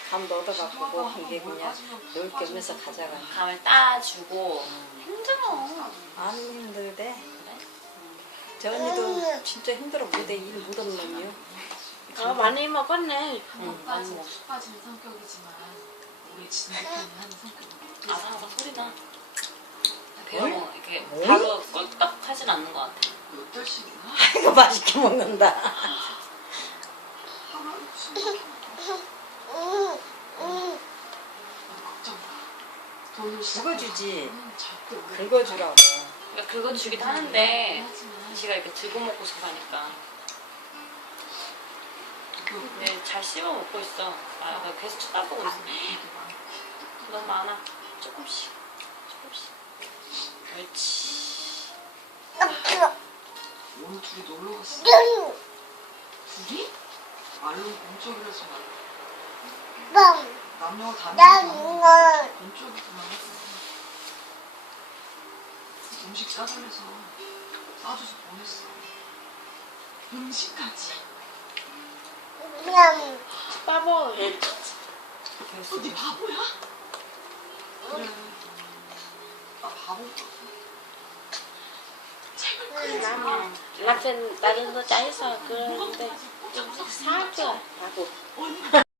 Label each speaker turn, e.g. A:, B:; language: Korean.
A: 감도 얻어갖고 이게 그냥 놀 게 없면서 가져가.
B: 감을 따주고 힘들어.
A: 안 힘들대. 저 언니도 진짜 힘들어. 무대 일 묻은 놈이요.
C: 많이 먹었네.
B: 많이 먹어.
D: 쑥 빠지는 성격이지만 우리 진득하는 하는 성격은
B: 아삭아삭 소리나. 배워 이렇게 바로 꿀떡 하진 않는 것 같아.
D: 8시구나?
A: 아이고 맛있게 먹는다.
D: 하루에 무슨 걱정 마. 돈을
A: 긁어주지.
D: 절대 오래
A: 긁어주라고.
B: 그러니까 긁어주기도 하는데 지가 이렇게 들고 먹고 싶으니까. 근데 잘 씹어 먹고 있어. 아, 나 계속 쳐다보고 있어. 너무 많아. 조금씩. 옳지.
D: 오늘 둘이 놀러 갔어. 둘이? 말로는 공적이라서 남녀가 다니는 공적이구나. 음식 싸달래서 싸줘서 보냈어. 음식까지.
C: 빠보.
D: 네 바보야? 그래. 나 바보였어. 책을
C: 남편 다른 거 짜해서 그러는데 좀 사겨 하고.